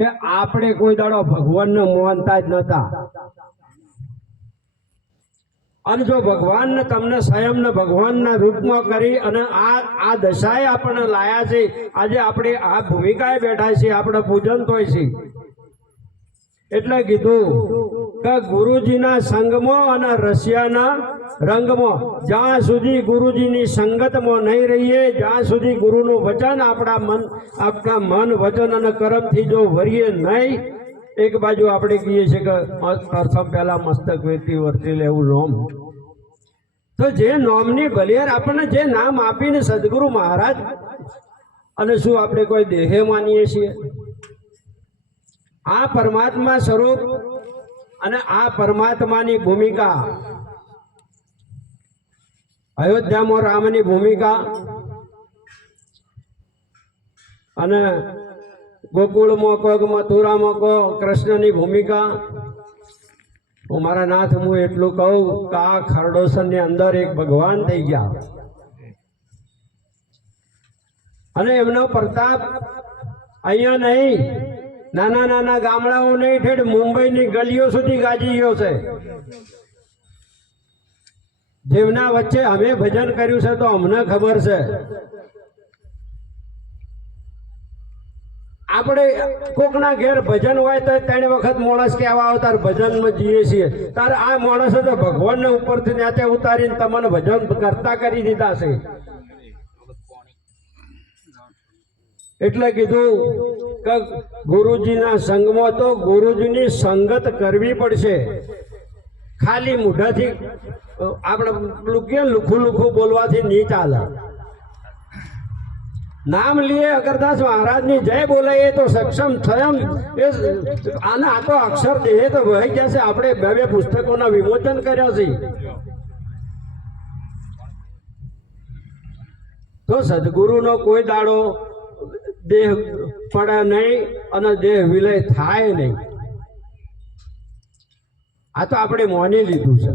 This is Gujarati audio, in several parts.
કે આપણે કોઈ દાડો ભગવાનને માનતા જ નતા, અને જો ભગવાનને તમને સ્વયંને ભગવાનના રૂપમાં કરી અને આ દશાએ આપણને લાયા છે, આજે આપણે આ ભૂમિકાએ બેઠા છીએ, આપણે પૂજન થાય છે. એટલે કીધું કે ગુરુજીના સંગમાં અને રશિયાના રંગમાં જ્યાં સુધી ગુરુજીની સંગતમાં નહીં રહીએ, જ્યાં સુધી ગુરુનું વચન આપણા મન વચન અને કર્મથી જો ભરીએ નહીં, એક બાજુ આપણે કહીએ છીએ કે પ્રથમ પહેલા મસ્તક વેતી વર્તી લેવું નોમ, તો જે નોમની ભલિયાર આપણને જે નામ આપીને સદગુરુ મહારાજ, અને શું આપણે કોઈ દેહે માનીએ છીએ? આ પરમાત્મા સ્વરૂપ અને આ પરમાત્માની ભૂમિકા, અયોધ્યામાં રામની ભૂમિકા અને ગોકુળમાં કહો, મથુરામાં કહો કૃષ્ણની ભૂમિકા. હું મારા નાથ હું એટલું કહું કે આ ખરડોસરની અંદર એક ભગવાન થઈ ગયા, અને એમનો પ્રતાપ અહીંયા નહીં, નાના નાના ગામડાઓ નહીં, ઠેઠ મુંબઈની ગલીઓ સુધી ગાજી ગયો છે. જેમના વચ્ચે અમે ભજન કર્યું છે તો અમને ખબર છે. આપણે કોકના ઘેર ભજન હોય તો 3 વખત માણસ કહેવા આવતા ભજનમાં જઈએ છીએ, તારે આ માણસો તો ભગવાનને ઉપરથી નીચે ઉતારીને તમને ભજન કરતા કરી દીધા છે. એટલે કીધું કે ગુરુજીના સંગમાં તો ગુરુજીની સંગત કરવી પડશે. ખાલી મોઢાથી આપણે લુખું લુખું બોલવાથી નહીં ચાલે. નામ લીએ અગરદાસ મહારાજની જય બોલાઈએ તો સક્ષમ થયમ એ આને આ તો અક્ષર દેહે તો વહી ગયા છે. આપણે 2 પુસ્તકોના વિમોચન કર્યા છે. તો સદગુરુનો કોઈ દાડો દેહ પડે નહીં અને દેહ વિલય થાય નહીં. આ તો આપણે માની લીધું છે.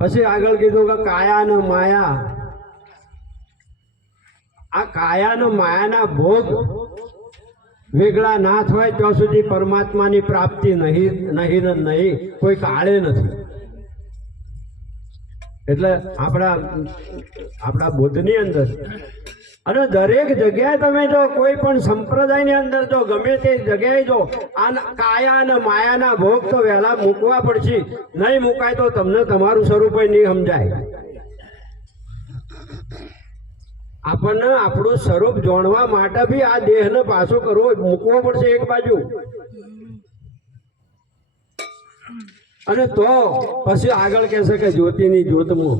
પછી આગળ કીધું કે કાયા અને માયા, આ કાયા અને માયાના ભોગ વેગળા ના થાય ત્યાં સુધી પરમાત્માની પ્રાપ્તિ નહીં, કોઈ કાળે નથી. એટલે આપણા બુદ્ધની અંદર અને દરેક જગ્યાએ તમે જો કોઈ પણ સંપ્રદાયની અંદર જો ગમે તે જગ્યાએ જો આ કાયા અને માયાના ભોગ તો વહેલા મૂકવા પડશે. નહીં મુકાય તો તમને તમારું સ્વરૂપ નહીં સમજાય. આપણને આપણું સ્વરૂપ જાણવા માટે બી આ દેહને પાછો મૂકવો પડશે એક બાજુ, અને તો પછી આગળ કહેશે કે જ્યોતિની જ્યોતમાં.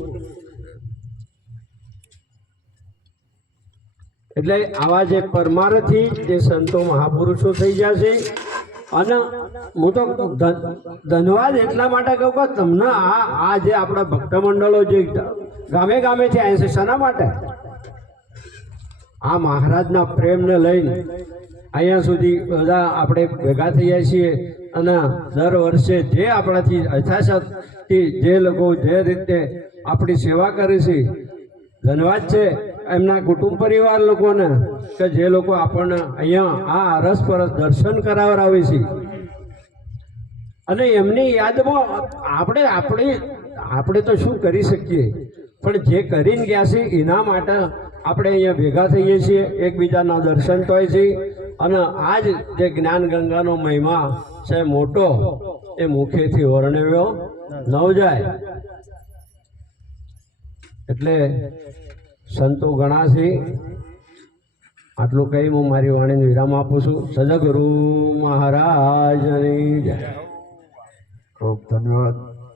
એટલે આવા જે પરમાર્થી જે સંતો મહાપુરુષો થઈ ગયા છે. અને હું તો ધન્યવાદ એટલા માટે કહું કે તમને આ જે આપણા ભક્ત મંડળો જે ગામે ગામેથી આવે છે, શાના માટે? આ મહારાજના પ્રેમને લઈને અહીંયા સુધી બધા આપણે ભેગા થઈએ છીએ. અને દર વર્ષે જે આપણાથી યથાશક્તિ જે લોકો જે રીતે આપણી સેવા કરે છે, ધન્યવાદ છે એમના કુટુંબ પરિવાર લોકોને કે જે લોકો આપણને અહીંયા આ અરસપરસ દર્શન કરાવડાવે છે. અને એમની યાદમાં આપણે તો શું કરી શકીએ, પણ જે કરીને ગયા છે એના માટે આપણે અહીંયા ભેગા થઈએ છીએ, એકબીજાના દર્શન થાય છે. અને આજ જે જ્ઞાન ગંગાનો મહિમા છે મોટો, એ મુખેથી વર્ણવ્યો ન જાય. એટલે સંતો ઘણા છે. આટલું કહી હું મારી વાણીને વિરામ આપું છું. સદગુરુ મહારાજની જય. ખૂબ ધન્યવાદ.